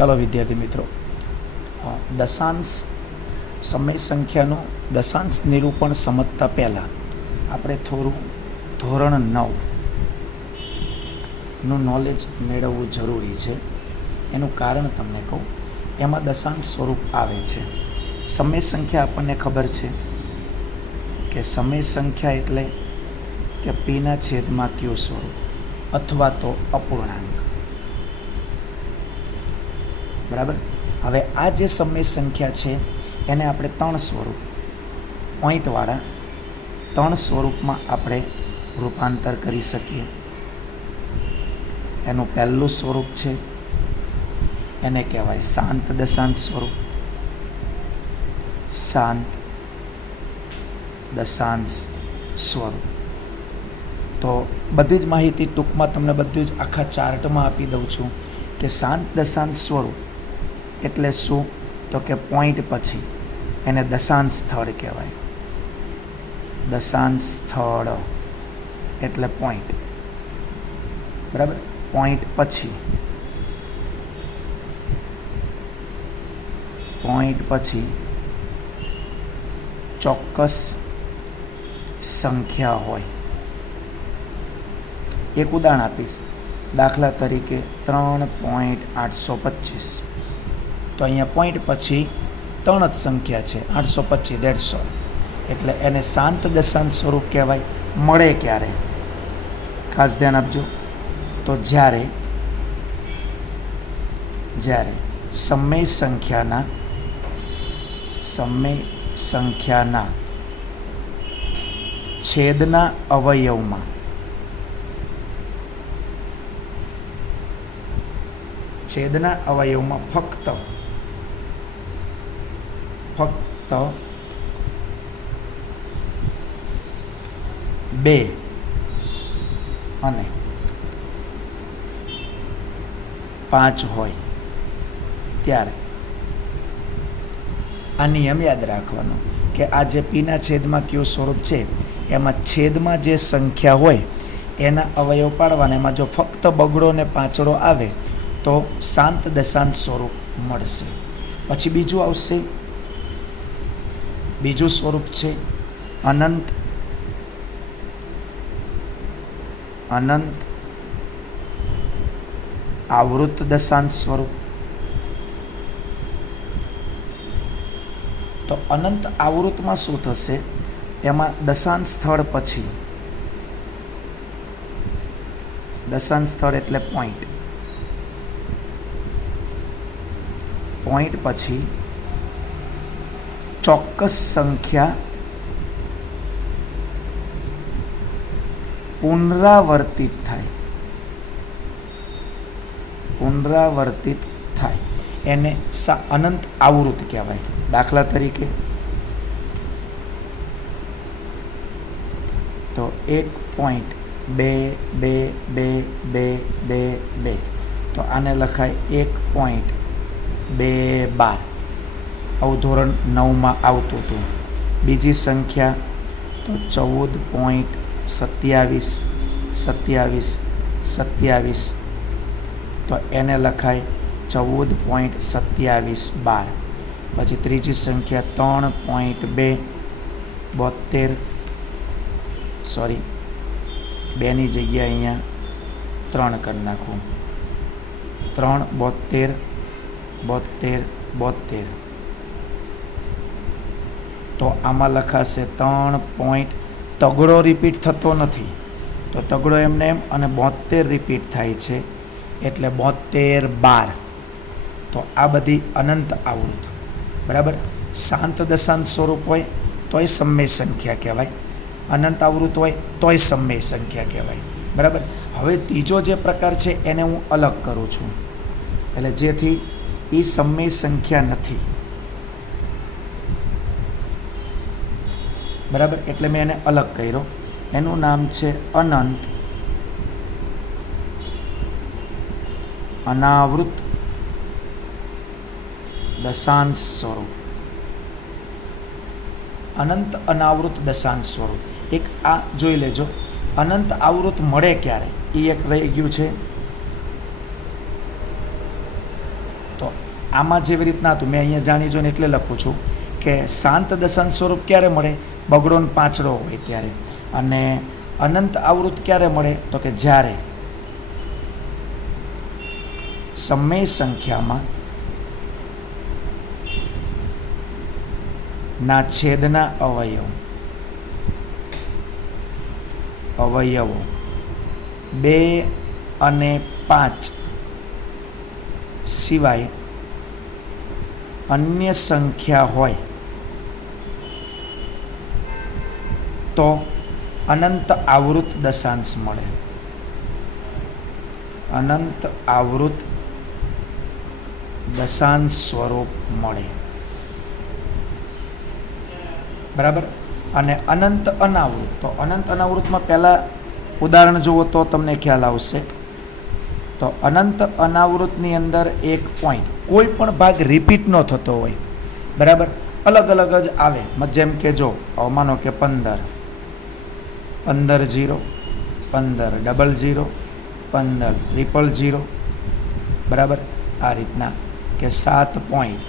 ચાલો વિદ્યાર્થી મિત્રો, દશાંશ સમય સંખ્યાનું દશાંશ નિરૂપણ સમજતા પહેલાં આપણે થોડું ધોરણ 9નું નોલેજ મેળવવું જરૂરી છે. એનું કારણ તમને કહું. એમાં દશાંશ સ્વરૂપ આવે છે. સમય સંખ્યા આપણને ખબર છે કે સમય સંખ્યા એટલે કે પીના છેદમાં ક્યુ સ્વરૂપ અથવા તો અપૂર્ણાંક. બરાબર. હવે આ જે સમય સંખ્યા છે એને આપણે 3 સ્વરૂપ પોઈન્ટવાળા 3 સ્વરૂપમાં આપણે રૂપાંતર કરી શકીએ. એનું પહેલું સ્વરૂપ છે એને કહેવાય શાંત દશાંશ સ્વરૂપ. શાંત દશાંશ સ્વરૂપ. તો બધી જ માહિતી ટૂંકમાં તમને બધું જ આખા ચાર્ટમાં આપી દઉં છું કે શાંત દશાંશ સ્વરૂપ એટલે શું? તો કે પોઈન્ટ પછી એને દશાંશ સ્થળ કહેવાય. દશાંશ સ્થળ એટલે પોઈન્ટ. બરાબર. પોઈન્ટ પછી ચોક્કસ સંખ્યા હોય. એક ઉદાહરણ આપીશ. દાખલા તરીકે 3.825. તો અહીંયા પોઈન્ટ પછી 3 જ સંખ્યા છે, 825, દેટ્સ ઓલ. એટલે એને શાંત દશાંશ સ્વરૂપ કહેવાય. મળે ક્યારે? ખાસ ધ્યાન આપજો. તો જ્યારે સમય સંખ્યાના છેદના અવયવમાં ફક્ત 2 અને 5 હોય ત્યારે આ નિયમ યાદ રાખવાનો કે આ જે પીના છેદમાં ક્યુ સ્વરૂપ છે એમાં છેદમાં જે સંખ્યા હોય એના અવયવ પાડવાના. એમાં જો ફક્ત બગડો ને પાંચડો આવે તો શાંત દશાંશ સ્વરૂપ મળશે. પછી બીજું આવશે. બીજું સ્વરૂપ છે અનંત આવૃત દશાંશ સ્વરૂપ. તો અનંત આવૃતમાં શું થશે? એમાં દશાંશ સ્થળ એટલે પોઈન્ટ પછી ચોક્કસ સંખ્યા પુનરાવર્તિત થાય. એને અનંત આવૃત કહેવાય. દાખલા તરીકે તો 1.22222, તો આને લખાય 1.212. આવું ધોરણ 9માં આવતું હતું. બીજી સંખ્યા તો 14.27, તો એને લખાય 14.2712. પછી ત્રીજી સંખ્યા 3.272, સોરી 2ની જગ્યાએ અહીંયા 3 કરી નાખું. 3.72. તો આમાં લખાશે 3. તગડો રિપીટ થતો નથી તો તગડો એમને એમ, અને 72 રિપીટ થાય છે એટલે 7212. તો આ બધી અનંત આવૃત. બરાબર. શાંત દશાંશ સ્વરૂપ હોય તોય સમય સંખ્યા કહેવાય. અનંત આવૃત હોય તોય સમય સંખ્યા કહેવાય. બરાબર. હવે ત્રીજો જે પ્રકાર છે એને હું અલગ કરું છું, એટલે જેથી એ સમય સંખ્યા નથી. બરાબર. એટલે મેં એને અલગ કર્યો. એનું નામ છે અનંત અનાવૃત દશાંશ સ્વરૂપ. અનંત અનાવૃત દશાંશ સ્વરૂપ. એક આ જોઈ લેજો. અનંત આવૃત મળે ક્યારે એ એક રહી ગયું છે. તો આમાં જેવી રીતના હતું મેં અહીંયા જાણી જોઈને એટલે લખું છું કે શાંત દશાંશ સ્વરૂપ ક્યારે મળે? બગડો ને પાંચડો હોય ત્યારે. અને અનંત આવૃત ક્યારે મળે? તો કે જ્યારે સમય સંખ્યામાં ના છેદના અવયવો 2 અને 5 સિવાય અન્ય સંખ્યા હોય તો અનંત આવૃત દશાંશ મળે. અનંત આવૃત દશાંશ સ્વરૂપ મળે. બરાબર. અને અનંત અનાવૃત, તો અનંત અનાવૃતમાં પહેલાં ઉદાહરણ જુઓ તો તમને ખ્યાલ આવશે. તો અનંત અનાવૃતની અંદર એક પોઈન્ટ કોઈ પણ ભાગ રિપીટ ન થતો હોય, બરાબર, અલગ અલગ જ આવે. જેમ કે જો માનો કે 15 0 15 00 15 000, બરાબર. આ રીતના કે 7 પોઈન્ટ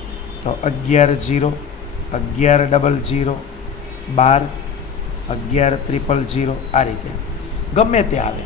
તો 11 0 11 00 12 11 000, આ રીતે ગમે તે આવે.